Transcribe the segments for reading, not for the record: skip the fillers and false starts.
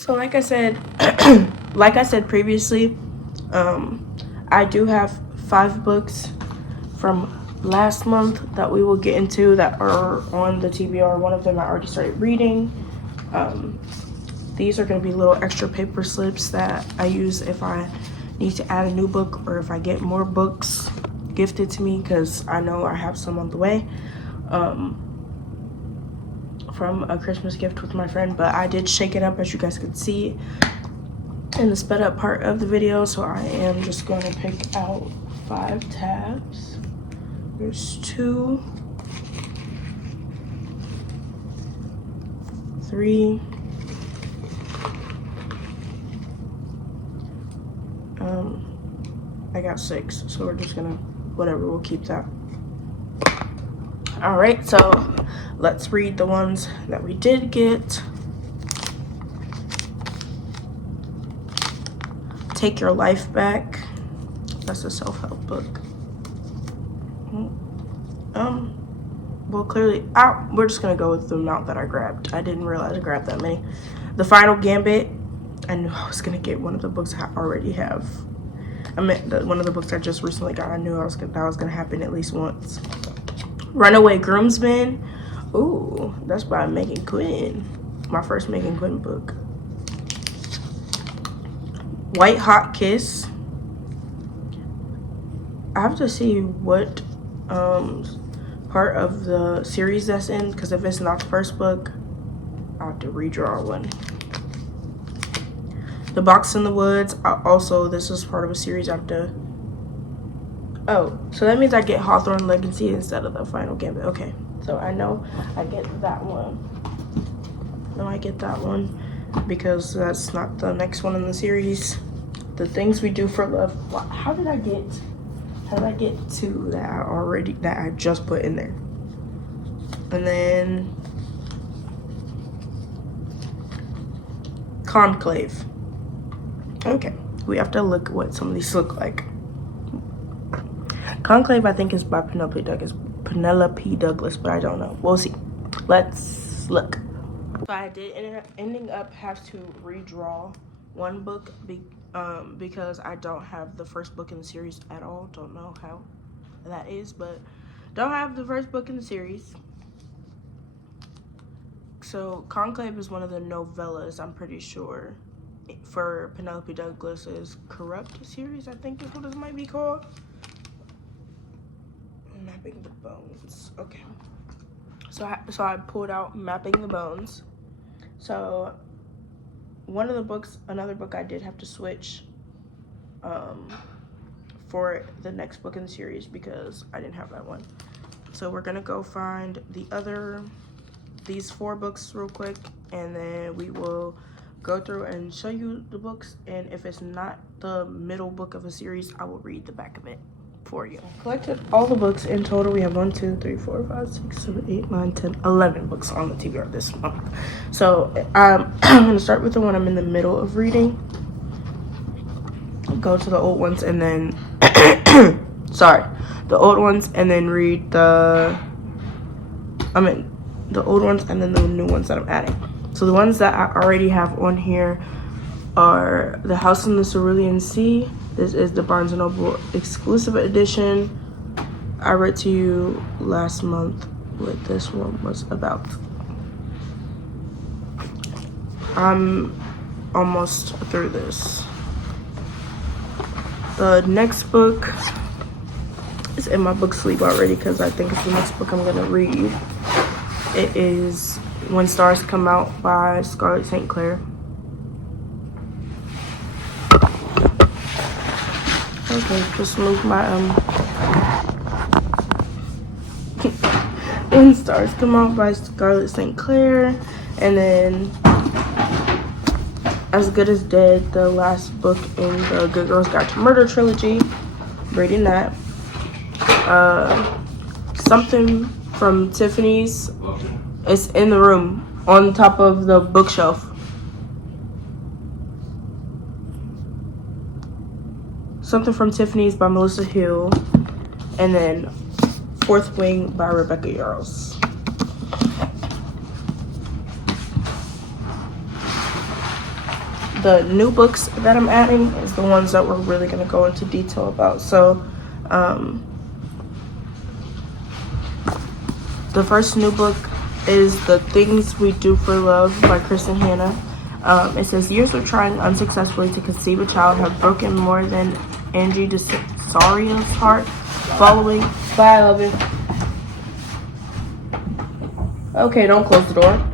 So like I said, like I said previously, I do have 5 books from last month that we will get into that are on the TBR. One of them I already started reading. These are going to be little extra paper slips that I use if I need to add a new book or if I get more books gifted to me, because I know I have some on the way from a Christmas gift with my friend. But I did shake it up, as you guys could see in the sped up part of the video. So I am just going to pick out 5 tabs. There's 2, 3, I got 6, so we're just gonna, whatever, we'll keep that. All right, so let's read the ones that we did get. Take Your Life Back. That's a self-help book. Well, clearly, we're just gonna go with the amount that I grabbed. I didn't realize I grabbed that many. The Final Gambit. I knew I was gonna get one of the books I already have. I meant one of the books I just recently got. I knew that was gonna happen at least once. Runaway Groomsmen. Ooh, that's by Megan Quinn. My first Megan Quinn book. White Hot Kiss. I have to see what part of the series that's in, because if it's not the first book, I'll have to redraw one. The Box in the Woods. Also, this is part of a series I have to... Oh, so that means I get Hawthorne Legacy instead of the Final Gambit. Okay, so I know I get that one. No, I get that one because that's not the next one in the series. The Things We Do for Love. How did I get two that I just put in there? And then Conclave. Okay, we have to look what some of these look like. Conclave, I think, is by Penelope Douglas, but I don't know. We'll see. Let's look. So I did ending up have to redraw one book because I don't have the first book in the series at all. Don't know how that is, but don't have the first book in the series. So Conclave is one of the novellas, I'm pretty sure, for Penelope Douglas's Corrupt series, I think is what it might be called. Mapping the Bones. Okay. So I pulled out Mapping the Bones. So one of the books, another book I did have to switch for the next book in the series because I didn't have that one. So we're gonna go find these 4 books real quick, and then we will go through and show you the books, and if it's not the middle book of a series, I will read the back of it for you. Collected all the books in total. We have 1, 2, 3, 4, 5, 6, 7, 8, 9, 10, 11 books on the TBR this month. So I'm gonna start with the one I'm in the middle of reading. Go to the old ones and then the old ones, and then read the old ones and then the new ones that I'm adding. So the ones that I already have on here are The House in the Cerulean Sea. This is the Barnes & Noble exclusive edition. I read to you last month what this one was about. I'm almost through this. The next book is in my book sleeve already because I think it's the next book I'm gonna read. It is When Stars Come Out by Scarlett St. Clair. Okay, just move my When Stars Come Out by Scarlett St. Clair, and then As Good as Dead, the last book in the Good Girls Guide to Murder trilogy. Reading that. Something from Tiffany's. It's in the room on top of the bookshelf. Something from Tiffany's by Melissa Hill, and then Fourth Wing by Rebecca Yarros. the new books that I'm adding is the ones that we're really going to go into detail about. So the first new book is The Things We Do for Love by Kristen Hanna. It says, years of trying unsuccessfully to conceive a child have broken more than Angie DeSario's heart following. Bye, I love you. Okay, don't close the door.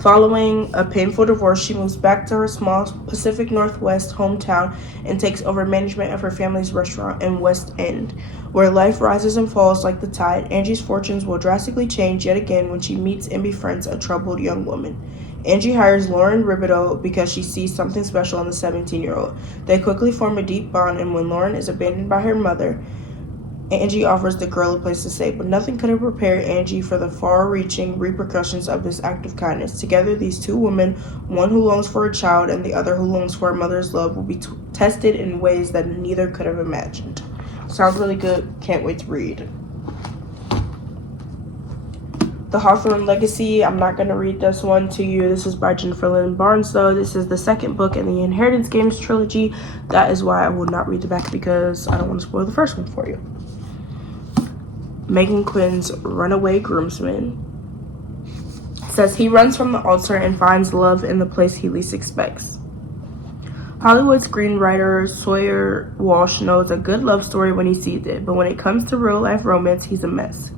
Following a painful divorce, she moves back to her small Pacific Northwest hometown and takes over management of her family's restaurant in West End. Where life rises and falls like the tide, Angie's fortunes will drastically change yet again when she meets and befriends a troubled young woman. Angie hires Lauren Ribideau because she sees something special in the 17-year-old. They quickly form a deep bond, and when Lauren is abandoned by her mother, Angie offers the girl a place to stay, but nothing could have prepared Angie for the far-reaching repercussions of this act of kindness. Together, these two women, one who longs for a child and the other who longs for a mother's love, will be tested in ways that neither could have imagined. Sounds really good. Can't wait to read. The Hawthorne Legacy. I'm not going to read this one to you. This is by Jennifer Lynn Barnes, though. This is the second book in the Inheritance Games trilogy. That is why I will not read the back, because I don't want to spoil the first one for you. Megan Quinn's Runaway Groomsman. Says he runs from the altar and finds love in the place he least expects. Hollywood screenwriter Sawyer Walsh knows a good love story when he sees it, but when it comes to real-life romance, he's a mess.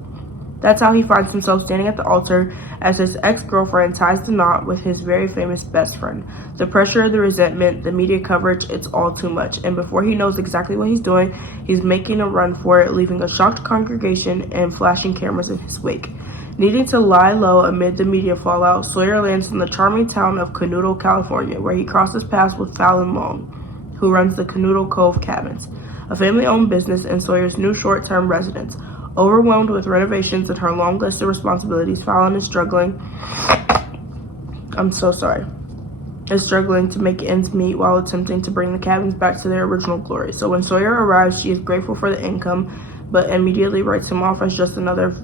That's how he finds himself standing at the altar as his ex-girlfriend ties the knot with his very famous best friend. The pressure, the resentment, the media coverage, it's all too much. And before he knows exactly what he's doing, he's making a run for it, leaving a shocked congregation and flashing cameras in his wake. Needing to lie low amid the media fallout, Sawyer lands in the charming town of Canoodle, California, where he crosses paths with Fallon Long, who runs the Canoodle Cove Cabins, a family-owned business and Sawyer's new short-term residence. Overwhelmed with renovations and her long list of responsibilities, Fallon is struggling to make ends meet while attempting to bring the cabins back to their original glory. So when Sawyer arrives, she is grateful for the income, but immediately writes him off as just another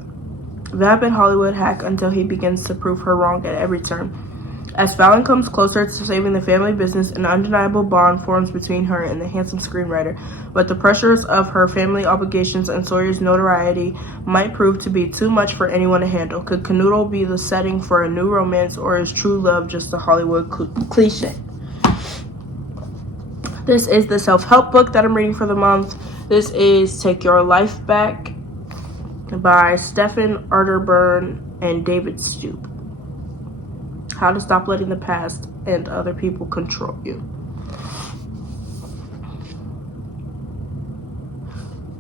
vapid Hollywood hack until he begins to prove her wrong at every turn. As Fallon comes closer to saving the family business, an undeniable bond forms between her and the handsome screenwriter, but the pressures of her family obligations and Sawyer's notoriety might prove to be too much for anyone to handle. Could Canoodle be the setting for a new romance, or is true love just a Hollywood cliche? This is the self-help book that I'm reading for the month. This is Take Your Life Back by Stephen Arterburn and David Stoop. How to stop letting the past and other people control you.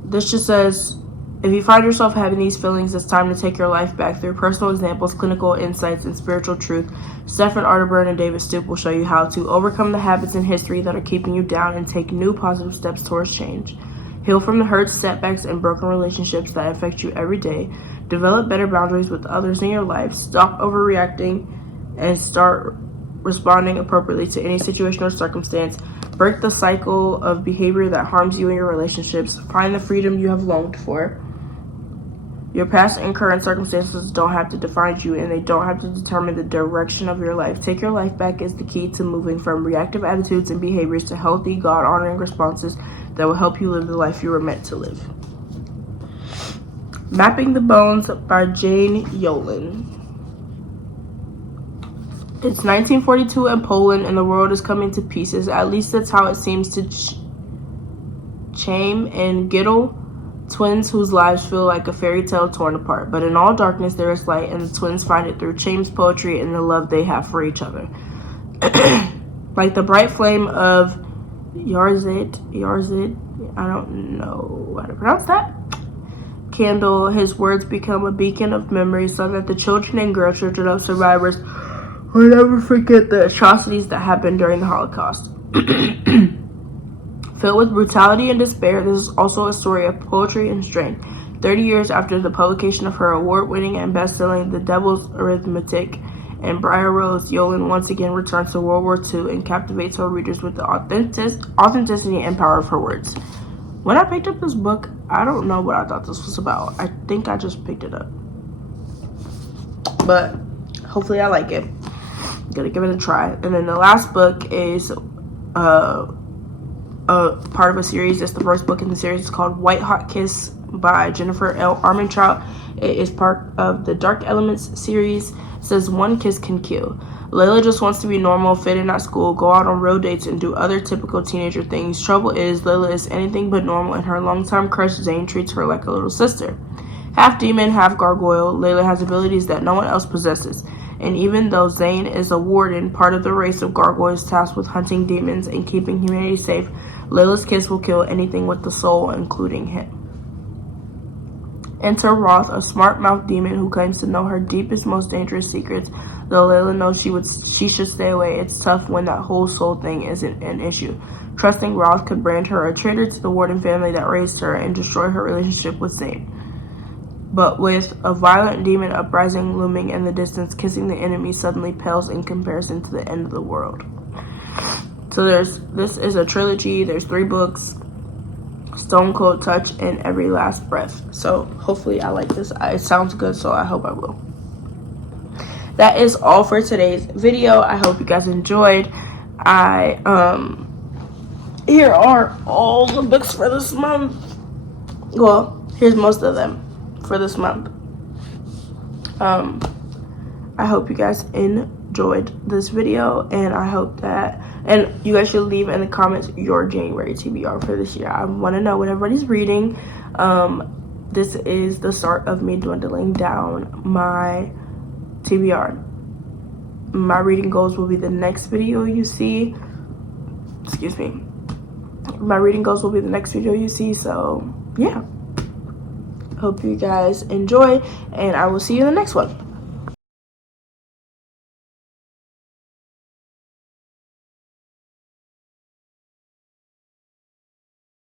This just says, if you find yourself having these feelings, it's time to take your life back. Through personal examples, clinical insights, and spiritual truth, Stephen Arterburn and David Stoop will show you how to overcome the habits in history that are keeping you down and take new positive steps towards change. Heal from the hurts, setbacks, and broken relationships that affect you every day. Develop better boundaries with others in your life. Stop overreacting and start responding appropriately to any situation or circumstance. Break the cycle of behavior that harms you and your relationships. Find the freedom you have longed for. Your past and current circumstances don't have to define you, and they don't have to determine the direction of your life. Take Your Life Back is the key to moving from reactive attitudes and behaviors to healthy, God-honoring responses that will help you live the life you were meant to live. Mapping the Bones by Jane Yolen. It's 1942 in Poland, and the world is coming to pieces. At least that's how it seems to Chaim and Gittel, twins whose lives feel like a fairy tale torn apart. But in all darkness, there is light, and the twins find it through Chaim's poetry and the love they have for each other. Like the bright flame of Yarzit, I don't know how to pronounce that, candle, his words become a beacon of memory so that the children and grandchildren of survivors will never forget the atrocities that happened during the Holocaust. Filled with brutality and despair, this is also a story of poetry and strength. 30 years after the publication of her award-winning and best-selling The Devil's Arithmetic and Briar Rose, Yolen once again returns to World War II and captivates her readers with the authenticity and power of her words. When I picked up this book, I don't know what I thought this was about. I think I just picked it up. But hopefully I like it. I'm gonna give it a try. And then the last book is a part of a series. It's the first book in the series. It's called White Hot Kiss by Jennifer L. Armentrout. It is part of the Dark Elements series. It says one kiss can kill. Layla just wants to be normal, fit in at school, go out on road dates, and do other typical teenager things. Trouble is, Layla is anything but normal, and her longtime crush Zane treats her like a little sister. Half demon, half gargoyle, Layla has abilities that no one else possesses. And even though Zane is a warden, part of the race of gargoyles tasked with hunting demons and keeping humanity safe, Layla's kiss will kill anything with the soul, including him. Enter Roth, a smart-mouthed demon who claims to know her deepest, most dangerous secrets. Though Layla knows she should stay away, it's tough when that whole soul thing isn't an issue. Trusting Roth could brand her a traitor to the warden family that raised her and destroy her relationship with Zane. But with a violent demon uprising looming in the distance, kissing the enemy suddenly pales in comparison to the end of the world. So this is a trilogy. There's 3 books. Stone Cold Touch and Every Last Breath. So hopefully I like this. It sounds good, so I hope I will. That is all for today's video. I hope you guys enjoyed. Here are all the books for this month. Well, here's most of them for this month. I hope you guys enjoyed this video, and I hope that, and you guys should leave in the comments your January TBR for this year. I want to know what everybody's reading. This is the start of me dwindling down my TBR. My reading goals will be the next video you see. Excuse me. My reading goals will be the next video you see. So yeah, hope you guys enjoy, and I will see you in the next one.